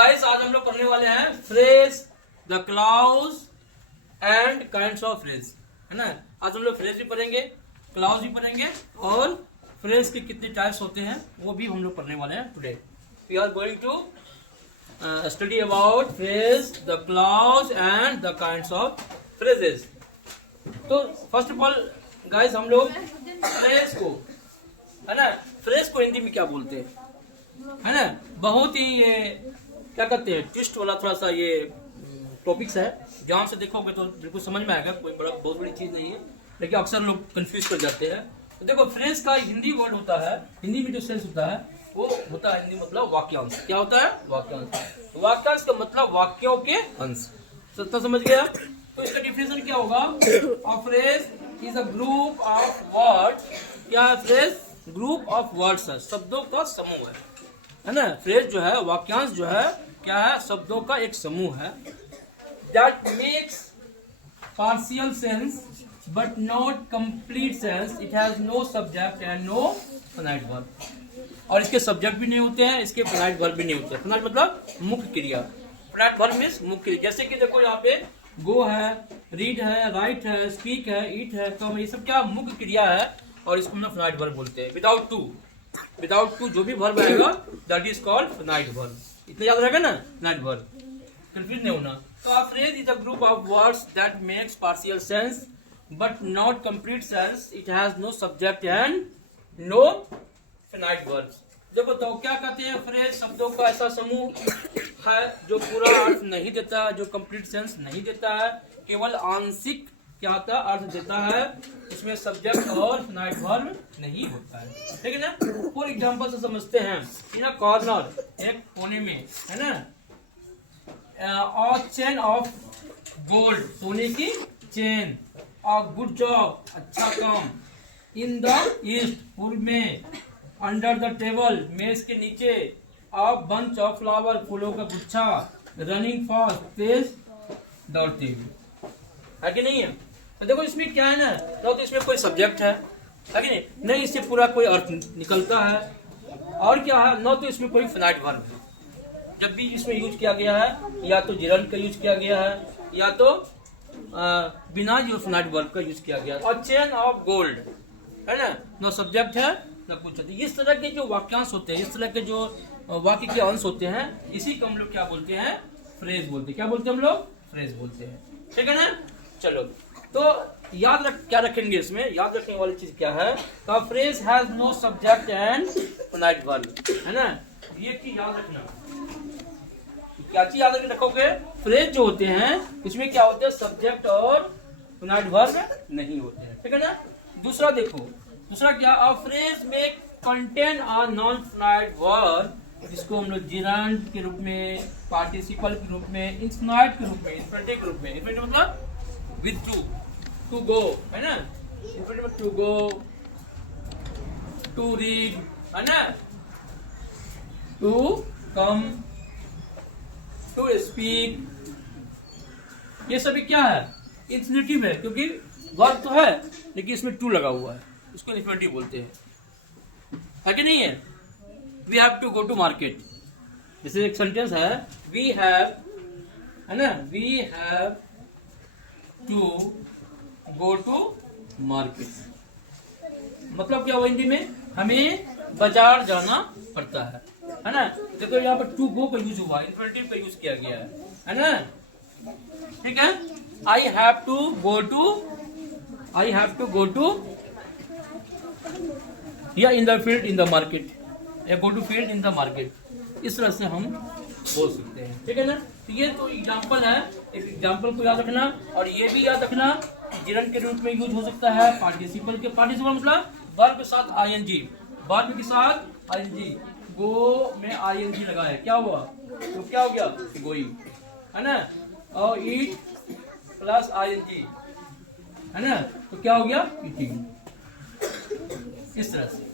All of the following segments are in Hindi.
गाइस आज हम लोग पढ़ने वाले हैं phrase, the clause and kinds of phrase, है ना। आज हम लोग फ्रेज भी पढ़ेंगे, क्लाउज भी पढ़ेंगे और फ्रेज के कितने टाइप्स होते हैं वो भी हम लोग पढ़ने वाले हैं today. We are going to study about phrase, the clause and the kinds of phrases. तो फर्स्ट ऑफ ऑल गाइस हम लोग फ्रेज को, है ना, फ्रेज को हिंदी में क्या बोलते हैं, है ना। बहुत ही ये क्या कहते हैं ट्विस्ट वाला थोड़ा सा ये टॉपिक्स है। ध्यान से देखोगे तो बिल्कुल समझ में आएगा, कोई बड़ा बहुत बड़ी चीज नहीं है, लेकिन अक्सर लोग कंफ्यूज कर जाते हैं। तो देखो फ्रेज का हिंदी वर्ड होता है, हिंदी में जो सेंस होता है वो होता है हिंदी मतलब वाक्यांश। क्या होता है? वाक्यांश। वाक्यांश का मतलब वाक्यों के अंश। सत्ता समझ गया? तो इसका डिफिनेशन क्या होगा? अ phrase is a group of word. क्या है फ्रेज? ग्रुप ऑफ वर्ड्स है, शब्दों का समूह है ना। फ्रेज जो है, वाक्यांश जो है, क्या है? शब्दों का एक समूह है। That makes partial sense but not complete sense. It has no subject and no finite verb. और इसके सब्जेक्ट भी नहीं होते हैं, इसके फिनाइट वर्ब भी नहीं होते हैं। फिनाइट मतलब मुख्य क्रिया, फिनाइट वर्ब मीन्स मुख्य क्रिया। जैसे कि देखो यहाँ पे गो है, रीड है, राइट है, स्पीक है, ईट है, तो ये सब क्या मुख्य क्रिया है और इसको हम फिनाइट वर्ब बोलते हैं। विदाउट टू जो भी वर्ब आएगा that is called finite verb. इतना याद रहेगा ना, फिनाइट वर्ब, कंफ्यूज नहीं होना। तो a phrase is a group of words that makes partial sense but not complete sense. It has no subject and no finite verb. देखो तो क्या कहते हैं? फ्रेज शब्दों का ऐसा समूह है जो पूरा अर्थ नहीं देता है, जो कंप्लीट सेंस नहीं देता है, केवल आंशिक क्या होता है अर्थ देता है। इसमें सब्जेक्ट और फिनाइट वर्ब नहीं होता है, ठीक है ना। फॉर एग्जांपल से समझते हैं, इन अ कॉर्नर, एक कोने में, है ना, अ चेन ऑफ गोल्ड, सोने की चेन, अ गुड जॉब, अच्छा काम, इन द ईस्ट, पूर्व में, अंडर द टेबल, मेज के नीचे, अ बंच ऑफ फ्लावर, फूलों का गुच्छा, रनिंग फास्ट, तेज दौड़ते हुए, है कि नहीं है? देखो इसमें क्या है ना, तो इसमें कोई सब्जेक्ट है कि नहीं? नहीं, इससे पूरा कोई अर्थ निकलता है। और क्या है ना, तो इसमें कोई फिनाइट वर्ब है। जब भी इसमें यूज किया गया है या तो जिरंड का यूज किया गया है या तो बिना जो फिनाइट वर्ब का यूज किया गया है। और चेन ऑफ गोल्ड, है ना, न सब्जेक्ट है न कुछ। इस तरह के जो वाक्यांश होते हैं, इस तरह के जो वाक्य के अंश होते हैं, इसी को हम लोग क्या बोलते हैं? फ्रेज बोलते हैं। क्या बोलते हैं हम लोग? फ्रेज बोलते हैं, ठीक है ना। चलो तो याद रख, क्या रखेंगे इसमें? याद रखने वाली चीज क्या है? तो phrase has no subject and finite verb, है ना। ये चीज याद रखना। क्या चीज याद रखोगे? फ्रेज जो होते हैं इसमें क्या होते हैं? सब्जेक्ट और फिनाइट वर्ब नहीं होते हैं, ठीक है ना। दूसरा देखो, दूसरा क्या? अ फ्रेज में contain a non finite verb, जिसको हम लोग जिरंड के रूप में, पार्टिसिपल के रूप में, इंफिनाइट के रूप में, इंफिनिटिव के रूप में, इंफिनिटिव मतलब विद टू गो, है ना, इंफिनिटिव में टू गो, टू रीड, है ना, टू कम, टू स्पीक, ये सभी क्या है? इंफिनिटिव है, क्योंकि वर्ब तो है लेकिन इसमें टू लगा हुआ है, इसको इंफिनिटिव बोलते हैं, कि नहीं है? We have to go to market, जैसे एक सेंटेंस है, वी हैव, है ना, we have to go to market, मतलब क्या हुआ हिंदी में? हमें बाजार जाना पड़ता है ना। देखो यहाँ पर टू गो का यूज हुआ, इंफिनिटिव का यूज किया गया है ना, ठीक है। I have to go to या in the field in the market, या go to field in the market, इस तरह से हम बोल सकते हैं, ठीक है ना। तो ये तो एग्जाम्पल है, एक एग्जाम्पल को याद रखना। और ये भी याद रखना, जिरंड के रूप में यूज हो सकता है, पार्टिसिपल के, पार्टिसिपल मतलब वर्ब के साथ आईएनजी, वर्ब के साथ आईएनजी, गो में आईएनजी लगा है, क्या हुआ? तो क्या हो गया? गोइंग, है ना। और ईट प्लस आईएनजी, है ना, तो क्या हो गया? ईटिंग, इस तरह से,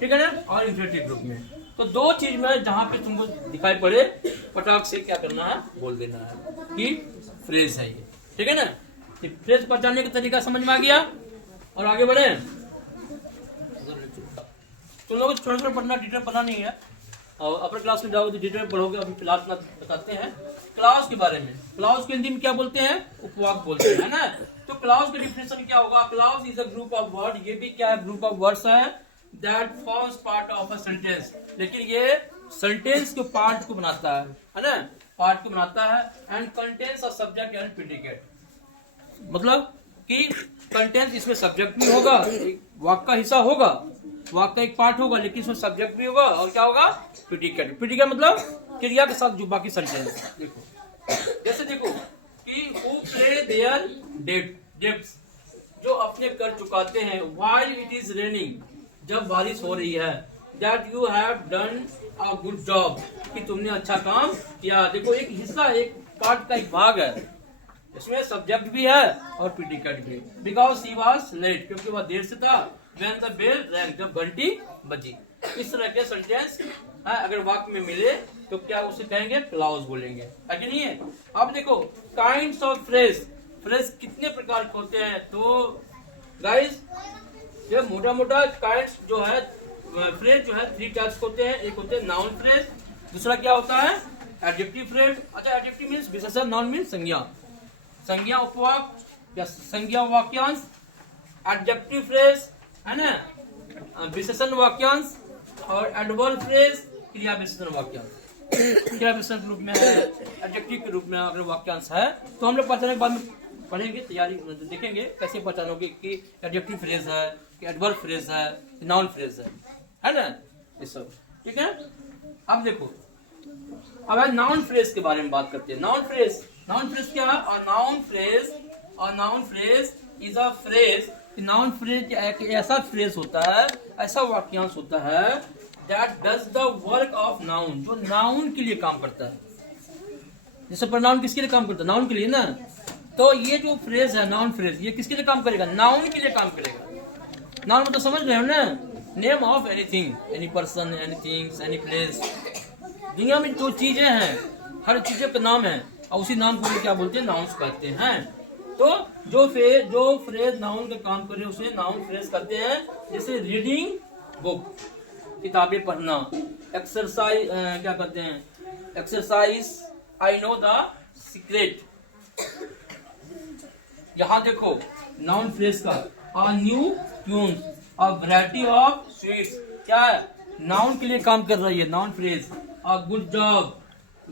ठीक है ना। और इंफिनिटिव ग्रुप में तो दो चीज में जहां पे तुमको दिखाई पड़े, पटाख से क्या करना है? बोल देना है कि फ्रेज है ये, ठीक है ना। फ्रेज पहचानने का तरीका समझ में आ गया। और आगे बढ़े, तुम लोग छोटा छोटा पढ़ना, डिटेल पढ़ना नहीं है, और अपर क्लास में जाओगे तो डिटेल में पढ़ोगे, अभी फिलहाल बताते हैं क्लाउज के बारे में। क्लाउज को हिंदी में क्या बोलते हैं? उपवाक बोलते हैं, है ना। तो क्लाउज का डिफिनेशन क्या होगा? Clause is a group of word, ये भी क्या है? ग्रुप ऑफ वर्ड्स है that forms part of a sentence, लेकिन ये सेंटेंस के पार्ट को बनाता है ना, पार्ट को बनाता है। And contains a subject and predicate, मतलब कि कंटेंट इसमें सब्जेक्ट भी होगा, वाक्य का हिस्सा होगा, वाक्य का एक पार्ट होगा, लेकिन इसमें सब्जेक्ट भी होगा और क्या होगा? प्रेडिकेट। प्रेडिकेट मतलब क्रिया के साथ जो बाकी सेंटेंस। देखो जैसे देखो कि हु प्ले देयर डेब्ट्स, जो अपने कर चुकाते हैं, व्हाइल इट इज रेनिंग, जब बारिश हो रही है, that you have done a good job, कि तुमने अच्छा काम किया। देखो एक हिस्सा, एक पार्ट का एक भाग है, इसमें सब्जेक्ट भी है और प्रेडिकेट भी। बिकॉज ही वाज लेट, क्योंकि वह देर से था। व्हेन द बेल रैंग, जब घंटी बजी। इस तरह के सेंटेंस अगर वाक्य में मिले तो क्या उसे कहेंगे? क्लाउज बोलेंगे, है कि नहीं है? अब देखो काइंड्स ऑफ फ्रेज, फ्रेज कितने प्रकार के होते हैं? तो गाइस ये मोटा मोटा काइंड्स जो है फ्रेज जो है 3 टाइप्स होते हैं। एक होते हैं नाउन फ्रेज, दूसरा क्या होता है? Adjective phrase. अच्छा एडजेक्टिव मीन्स विशेषण, नाउन मीन्स संज्ञा, संज्ञा उपवाक या संज्ञा वाक्यांश। एडजेक्टिव फ्रेज है ना, विशेषण वाक्यांश। और एडवर्ब फ्रेज क्रिया विशेषण वाक्यांश। क्रिया विशेषण के रूप में है, एडजेक्टिव के रूप में अगर वाक्यांश है तो हम लोग पहचानने के बाद में पढ़ेंगे, तैयारी देखेंगे कैसे पहचानोगे कि एडजेक्टिव फ्रेज है, कि एडवर्ब फ्रेज है, नाउन फ्रेज है ना, ये सब ठीक है। अब देखो अब नाउन फ्रेज के बारे में बात करते हैं। नाउन फ्रेज, नाउन फ्रेज क्या है? और noun phrase is a phrase, noun phrase एक ऐसा फ्रेज होता है, ऐसा वाक्यांश होता है that does the work of noun, जो नाउन के लिए काम करता है। जैसे प्रोनाउन किसके लिए काम करता है? नाउन के लिए ना। तो ये जो फ्रेज है नाउन फ्रेज, ये किसके लिए काम करेगा? नाउन के लिए काम करेगा। नाउन मतलब समझ रहे हो ना, name of anything, any person, any things, any place. दुनिया में जो चीजें हैं, हर चीजें का नाम है, और उसी नाम को क्या बोलते हैं? नाउन्स कहते हैं। तो जो फ्रेज नाउन का काम करे उसे नाउन फ्रेज कहते हैं। जैसे रीडिंग बुक, किताबें पढ़ना। एक्सरसाइज क्या कहते हैं? Exercise I know the secret. यहाँ देखो नाउन फ्रेज का a new tune, a variety of sweets, क्या है? नाउन के लिए काम कर रही है noun phrase. A good job,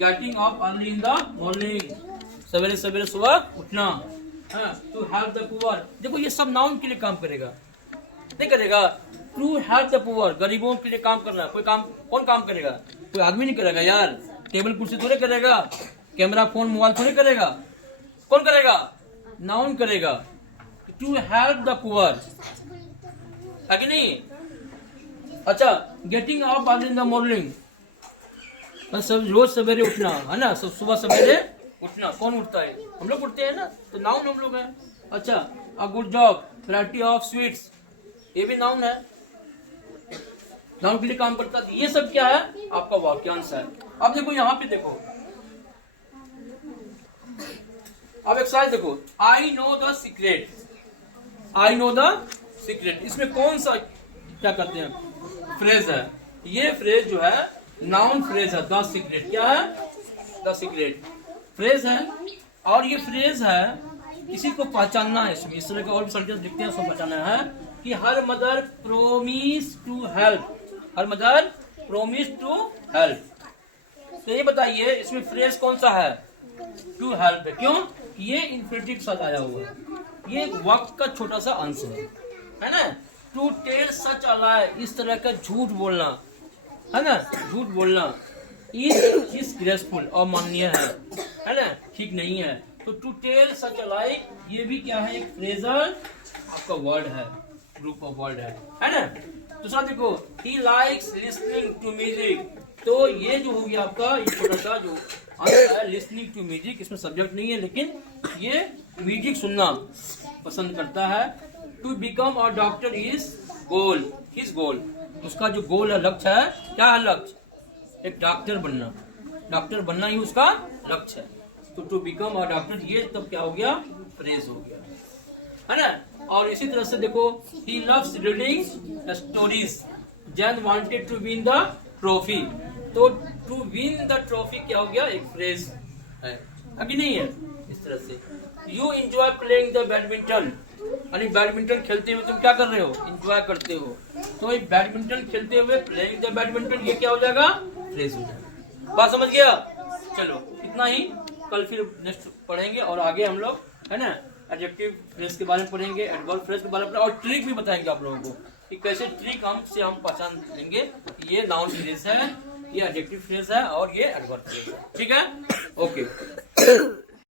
getting up early in the morning, सवेरे सवेरे सुबह उठना। टू हेल्प द पुअर, देखो ये सब नाउन के लिए काम करेगा, नहीं करेगा? टू हेल्प द पुअर, गरीबों के लिए काम करना। कोई काम कौन काम करेगा? कोई आदमी नहीं करेगा यार, टेबल कुर्सी थोड़े करेगा, कैमरा फोन मोबाइल थोड़े करेगा, कौन करेगा? नाउन करेगा। टू हेल्प द पुअर, है कि नहीं? अच्छा getting up early in the morning, सब रोज सवेरे उठना, है ना, सब सुबह सवेरे उठना। कौन उठता है? हम लोग उठते हैं ना, तो नाउन हम लोग हैं। अच्छा a good job, variety of sweets, ये भी नाउन है, नाउन के लिए काम करता है। ये सब क्या है? आपका वाक्यांश है। अब देखो यहाँ पे देखो, अब एक्सरसाइज देखो, I know the secret, I know the secret, इसमें कौन सा क्या करते हैं? फ्रेज है। ये फ्रेज जो है नाउन फ्रेज है। द सीक्रेट क्या है? द सीक्रेट फ्रेज है। और ये फ्रेज है, किसी को पहचानना है इसमें। इस तरह के और भी सेंटेंस लिखते हैं, उसको पहचानना है कि her mother promise to help, her mother promise to help. तो ये बताइए इसमें फ्रेज कौन सा है? टू हेल्प है। क्यों? ये इन्फिनिटिव के साथ आया हुआ है, ये वाक्य का छोटा सा अंश है ना। टू टेल सच अ लाई, इस तरह का झूठ बोलना, है ना, झूठ बोलना इज ग्रेसफुल, अमाननीय है ना, ठीक नहीं है। तो टू टेल सच अ लाई ये भी क्या है? एक फ्रेजल आपका वर्ड है, ग्रुप ऑफ वर्ड है ना। दूसरा देखो, he likes listening to music, तो ये जो हो गया आपका ये छोटा सा जो आंसर है लिसनिंग टू म्यूजिक, इसमें सब्जेक्ट नहीं है लेकिन ये म्यूजिक सुनना पसंद करता है। To become a doctor is goal, his goal, उसका जो गोल है, लक्ष्य है, क्या है लक्ष्य? एक डॉक्टर बनना, डॉक्टर बनना ही उसका लक्ष्य है। तो टू बिकम अ डॉक्टर ये तब क्या हो गया? फ्रेज हो गया, है ना। और इसी तरह से देखो, he loves reading stories, Jane wanted to win the trophy, तो टू विन द ट्रॉफी क्या हो गया, एक फ्रेज है कि नहीं है। इस तरह से you enjoy playing the badminton, यानी बैडमिंटन खेलते हुए तुम क्या कर रहे हो, एंजॉय करते हो। तो बैडमिंटन खेलते हुए प्लेइंग द बैडमिंटन, ये क्या हो जाएगा, फ्रेज हो जाएगा। बात समझ गया। चलो इतना ही, कल फिर नेक्स्ट पढ़ेंगे और आगे हम लोग है ना एडजेक्टिव फ्रेज के बारे में पढ़ेंगे, एडवर्ब फ्रेज के बारे में, और ट्रिक भी बताएंगे आप लोगों को कि कैसे ट्रिक हम पहचान लेंगे कि ये नाउन फ्रेज है, ये एडजेक्टिव फ्रेज है और ये एडवर्ब फ्रेज है। ठीक है, ओके।